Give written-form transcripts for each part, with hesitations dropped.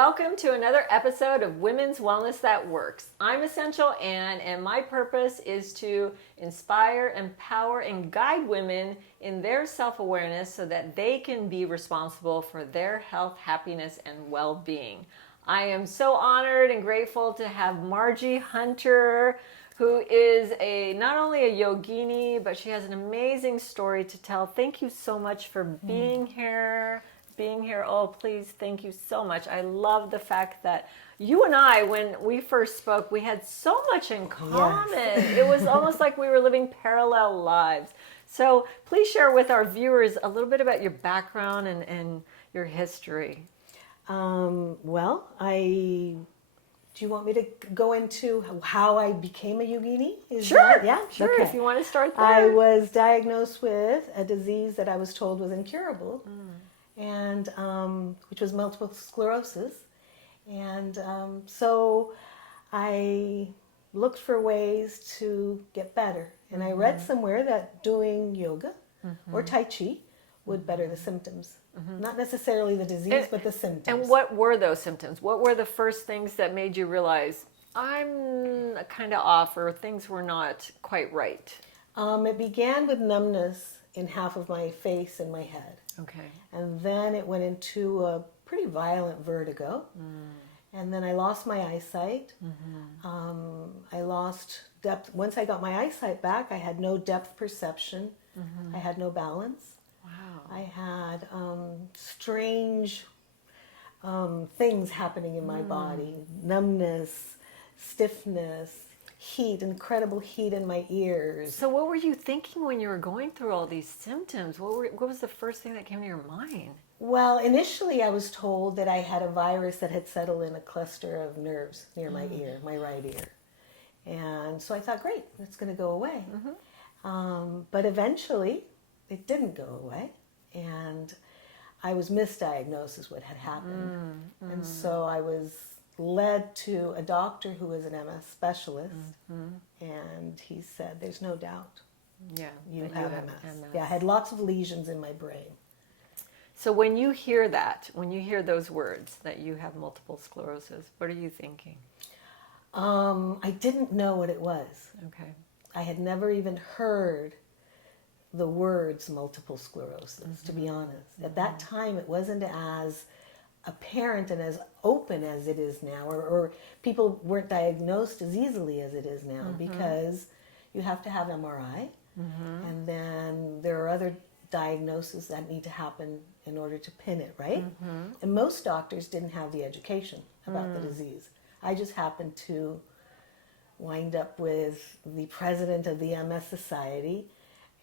welcome to another episode of Women's Wellness That Works. I'm Essential Ann, and my purpose is to inspire, empower, and guide women in their self-awareness so that they can be responsible for their health, happiness, and well-being. I am so honored and grateful to have Margie Hunter, who is not only a yogini, but she has an amazing story to tell. Thank you so much for being here. Oh, please, thank you so much. I love the fact that you and I, when we first spoke, we had so much in common. Yes. It was almost like we were living parallel lives. So please share with our viewers a little bit about your background and your history. Do you want me to go into how I became a yogini? Sure. Yeah? Sure, Okay. If you want to start there. I was diagnosed with a disease that I was told was incurable. And which was multiple sclerosis. And so I looked for ways to get better. And I read somewhere that doing yoga or Tai Chi would better the symptoms. Not necessarily the disease, but the symptoms. And what were those symptoms? What were the first things that made you realize, I'm kind of off, or things were not quite right? It began with numbness in half of my face and my head. Okay. And then it went into a pretty violent vertigo. And then I lost my eyesight. I lost depth. Once I got my eyesight back, I had no depth perception. I had no balance. Wow. I had strange things happening in my body. Numbness, stiffness, heat, incredible heat in my ears. So what were you thinking when you were going through all these symptoms? What was the first thing that came to your mind? Well, initially I was told that I had a virus that had settled in a cluster of nerves near my ear, my right ear. And so I thought, great, it's going to go away. But eventually it didn't go away. And I was misdiagnosed is what had happened. And so I was led to a doctor who was an MS specialist, and he said, there's no doubt you have MS. Yeah, I had lots of lesions in my brain. So when you hear that, when you hear those words, that you have multiple sclerosis, what are you thinking? I didn't know what it was. Okay. I had never even heard the words multiple sclerosis, to be honest. At that time, it wasn't as apparent and as open as it is now, or people weren't diagnosed as easily as it is now, because you have to have MRI, and then there are other diagnoses that need to happen in order to pin it, right? And most doctors didn't have the education about the disease. I just happened to wind up with the president of the MS Society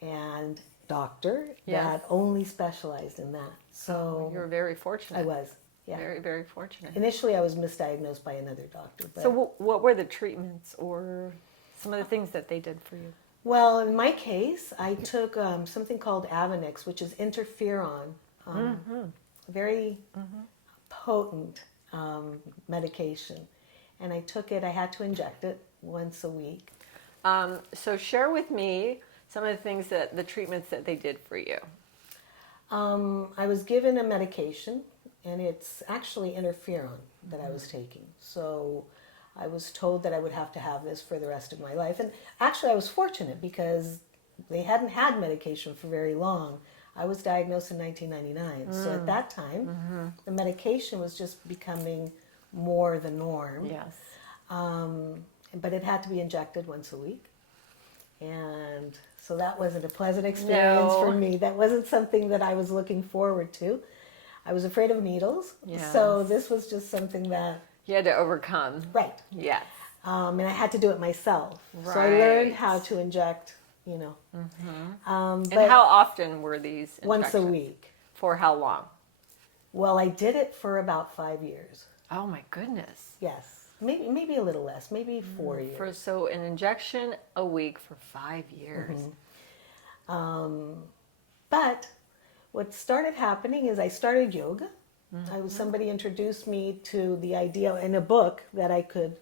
and doctor that only specialized in that. So you were very fortunate. I was. Yeah. Very, very fortunate. Initially, I was misdiagnosed by another doctor. But so what were the treatments or some of the things that they did for you? Well, in my case, I took something called Avonex, which is interferon, very potent medication. And I took it, I had to inject it once a week. So share with me some of the things the treatments that they did for you. I was given a medication, and it's actually interferon that I was taking. So I was told that I would have to have this for the rest of my life. And actually I was fortunate because they hadn't had medication for very long. I was diagnosed in 1999. So at that time, the medication was just becoming more the norm. Yes. But it had to be injected once a week. And so that wasn't a pleasant experience for me. That wasn't something that I was looking forward to. I was afraid of needles, so this was just something that you had to overcome. Right. Yes. And I had to do it myself. Right. So I learned how to inject, and how often were these injections? Once a week. For how long? Well, I did it for about 5 years. Oh my goodness. Yes. Maybe a little less, maybe 4 years. So an injection a week for 5 years. But what started happening is I started yoga. Somebody introduced me to the idea in a book that I could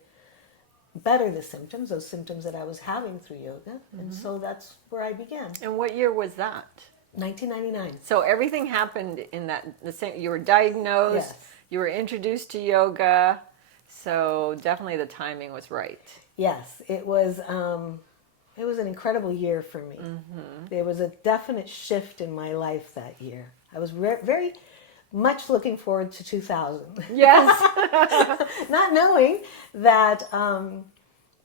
better the symptoms, those symptoms that I was having through yoga. And so that's where I began. And what year was that? 1999. So everything happened in the same, you were diagnosed, you were introduced to yoga, so definitely the timing was right. Yes, it was an incredible year for me. There was a definite shift in my life that year. I was very much looking forward to 2000. Yes. Not knowing that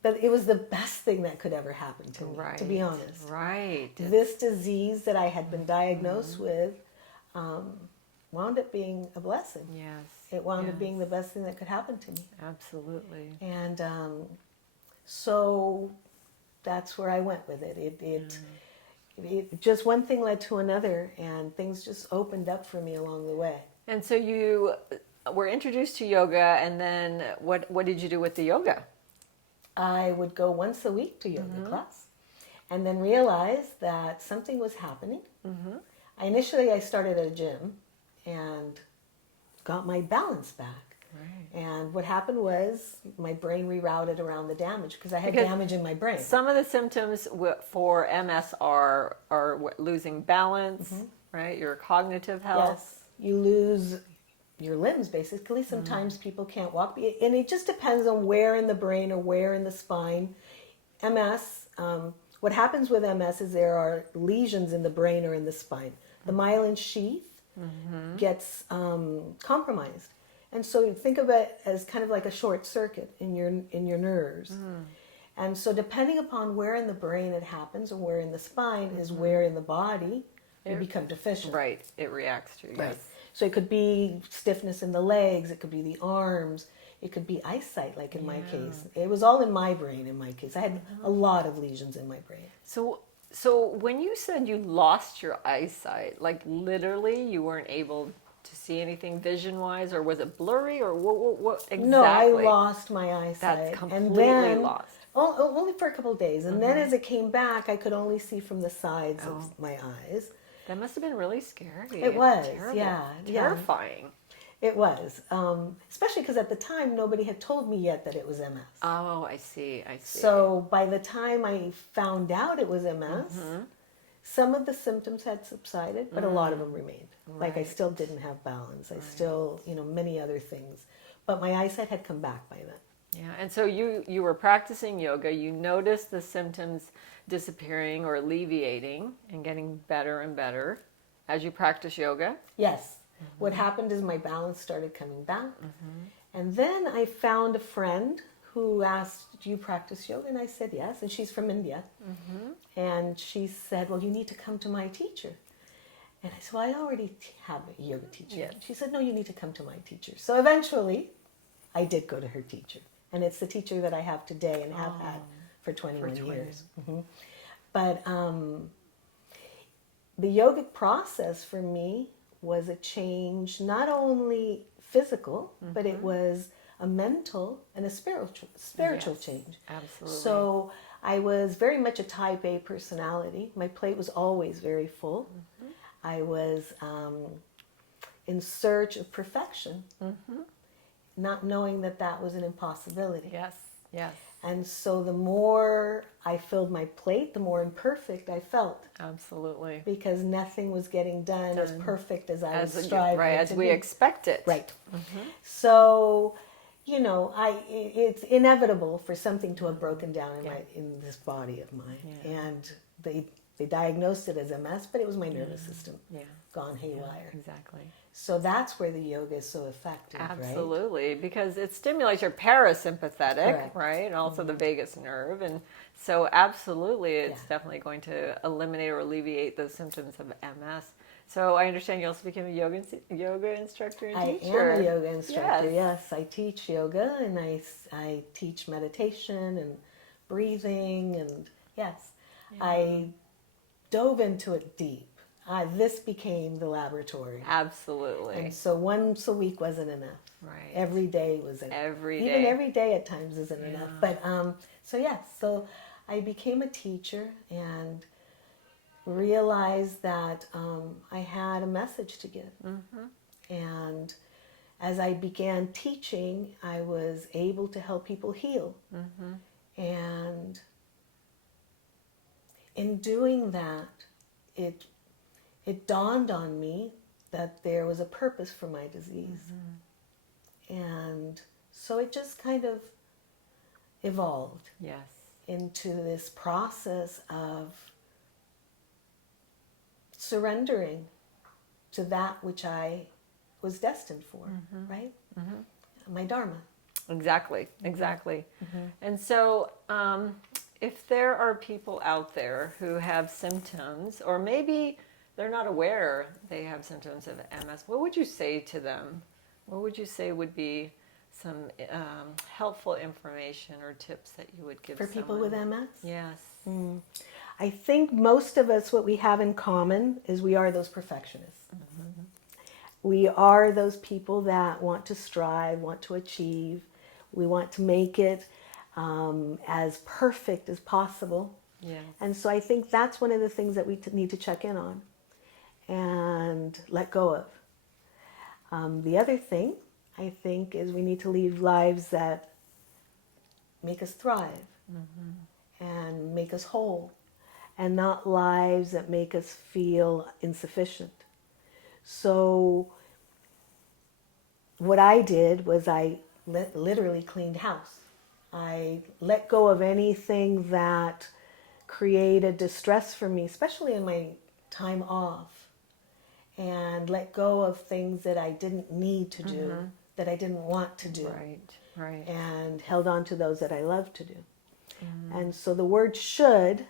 it was the best thing that could ever happen to me, Right. to be honest. Right. This disease that I had been diagnosed with wound up being a blessing. Yes. It wound up yes. being the best thing that could happen to me. Absolutely. And so that's where I went with it. It just one thing led to another, and things just opened up for me along the way. And so you were introduced to yoga, and then what did you do with the yoga? I would go once a week to yoga class, and then realize that something was happening. Initially, I started at a gym and got my balance back. Right. And what happened was my brain rerouted around the damage because I had Because damage in my brain. Some of the symptoms for MS are losing balance, right? Your cognitive health. Yes, you lose your limbs basically. Sometimes people can't walk, and it just depends on where in the brain or where in the spine. MS, what happens with MS is there are lesions in the brain or in the spine. The myelin sheath gets compromised. And so you think of it as kind of like a short circuit in your nerves. And so depending upon where in the brain it happens or where in the spine is where in the body you become deficient. Right. It reacts to you. Right. Yes. So it could be stiffness in the legs, it could be the arms, it could be eyesight, like in my case. It was all in my brain in my case. I had a lot of lesions in my brain. So when you said you lost your eyesight, like literally you weren't able to see anything vision-wise, or was it blurry, or what exactly? No, I lost my eyesight. That's completely and then, lost. Only for a couple of days. And then as it came back, I could only see from the sides of my eyes. That must have been really scary. It was, Terrible. yeah. Terrifying. It was. Especially because at the time, nobody had told me yet that it was MS. Oh, I see. So by the time I found out it was MS, some of the symptoms had subsided, but a lot of them remained. Like I still didn't have balance. I still, many other things. But my eyesight had come back by then. Yeah, and so you were practicing yoga. You noticed the symptoms disappearing or alleviating and getting better and better as you practice yoga. Yes. What happened is my balance started coming back. And then I found a friend who asked, do you practice yoga? And I said, yes. And she's from India. And she said, well, you need to come to my teacher. And I said, well, I already have a yoga teacher. Yes. She said, no, you need to come to my teacher. So eventually, I did go to her teacher. And it's the teacher that I have today and have had for 21 years. But the yogic process for me was a change, not only physical, but it was a mental and a spiritual change. Absolutely. So I was very much a type A personality. My plate was always very full. I was in search of perfection, not knowing that was an impossibility. Yes, yes. And so the more I filled my plate, the more imperfect I felt. Absolutely. Because nothing was getting done as perfect as I was striving right, as to we be. expect it. Right. So, it's inevitable for something to have broken down in this body of mine. Yeah. And they diagnosed it as MS, but it was my nervous system gone haywire. Yeah, exactly. So that's where the yoga is so effective, Absolutely, because it stimulates your parasympathetic, Correct. right, and also the vagus nerve, and so absolutely, it's definitely going to eliminate or alleviate those symptoms of MS. So I understand you also became a yoga instructor and teacher. I am a yoga instructor, yes. I teach yoga, and I teach meditation and breathing, and I dove into it deep. This became the laboratory. Absolutely. And so once a week wasn't enough. Right. Every day was enough. Even every day at times isn't enough. But so I became a teacher and realized that I had a message to give. And as I began teaching, I was able to help people heal. And in doing that, it dawned on me that there was a purpose for my disease. And so it just kind of evolved Yes. into this process of surrendering to that which I was destined for, right? My dharma. Exactly. And so, if there are people out there who have symptoms, or maybe they're not aware they have symptoms of MS, what would you say to them? What would you say would be some helpful information or tips that you would give For people with MS? Yes. I think most of us, what we have in common is we are those perfectionists. We are those people that want to strive, want to achieve. We want to make it as perfect as possible. Yes. And so I think that's one of the things that we need to check in on and let go of. The other thing, I think, is we need to lead lives that make us thrive and make us whole, and not lives that make us feel insufficient. So what I did was I literally cleaned house. I let go of anything that created distress for me, especially in my time off, and let go of things that I didn't need to do, that I didn't want to do, Right. and held on to those that I love to do. And so the word should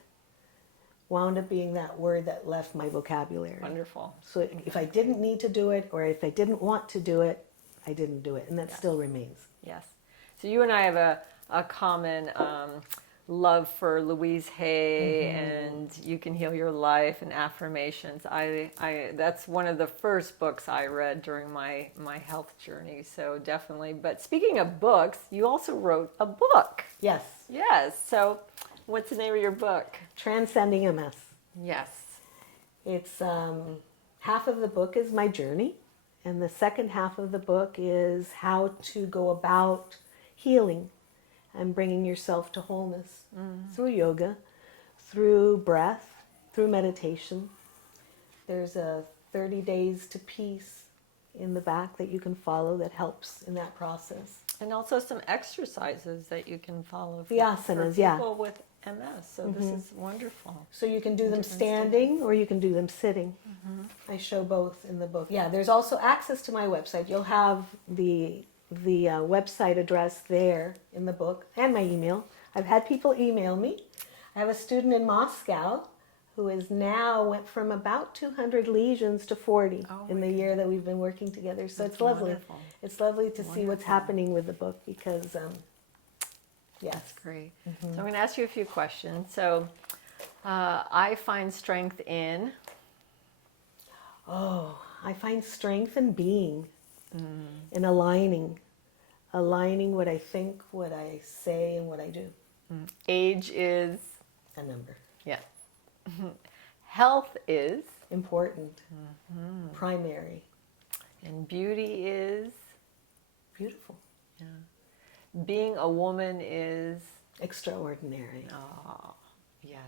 wound up being that word that left my vocabulary. Wonderful. So if I didn't need to do it, or if I didn't want to do it, I didn't do it, and that still remains. Yes. So you and I have a common love for Louise Hay and You Can Heal Your Life and affirmations. I that's one of the first books I read during my health journey. So definitely. But speaking of books, you also wrote a book. Yes. Yes. So what's the name of your book? Transcending Ms. Yes. It's half of the book is my journey, and the second half of the book is how to go about healing and bringing yourself to wholeness through yoga, through breath, through meditation. There's a 30 days to peace in the back that you can follow that helps in that process. And also some exercises that you can follow The asanas, yeah. people with MS. So this is wonderful. So you can do them standing or you can do them sitting. I show both in the book. Yeah, there's also access to my website. You'll have the website address there in the book, and my email. I've had people email me. I have a student in Moscow who is now went from about 200 lesions to 40 in the year that we've been working together. So it's lovely. Wonderful. It's lovely to see what's happening with the book because, yes. That's great. So I'm going to ask you a few questions. So I find strength in... I find strength in being, in aligning what I think, what I say, and what I do. Age is... A number. Yes. Health is... Important. Primary. And beauty is... Beautiful. Yeah. Being a woman is... Extraordinary. Oh, yes.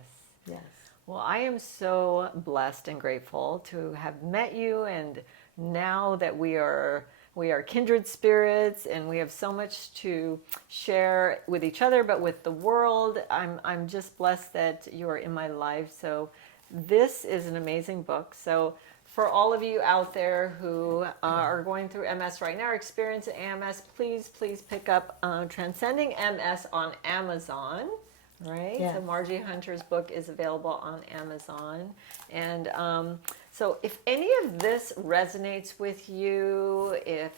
Yes. Well, I am so blessed and grateful to have met you, and now that we are kindred spirits and we have so much to share with each other, but with the world, I'm just blessed that you are in my life. So this is an amazing book. So for all of you out there who are going through MS right now, or experiencing MS, please pick up Transcending MS on Amazon. Right? Yes. So Margie Hunter's book is available on Amazon. And so if any of this resonates with you, if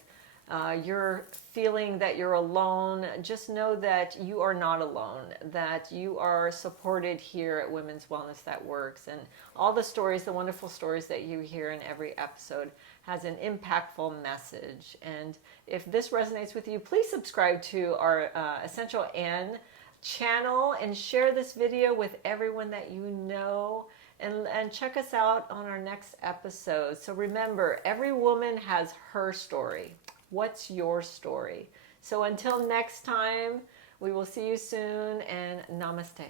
you're feeling that you're alone, just know that you are not alone, that you are supported here at Women's Wellness That Works. And all the stories, the wonderful stories that you hear in every episode has an impactful message. And if this resonates with you, please subscribe to our Essential N channel and share this video with everyone that you know, and check us out on our next episode. So remember, every woman has her story. What's your story? So until next time, we will see you soon, and namaste.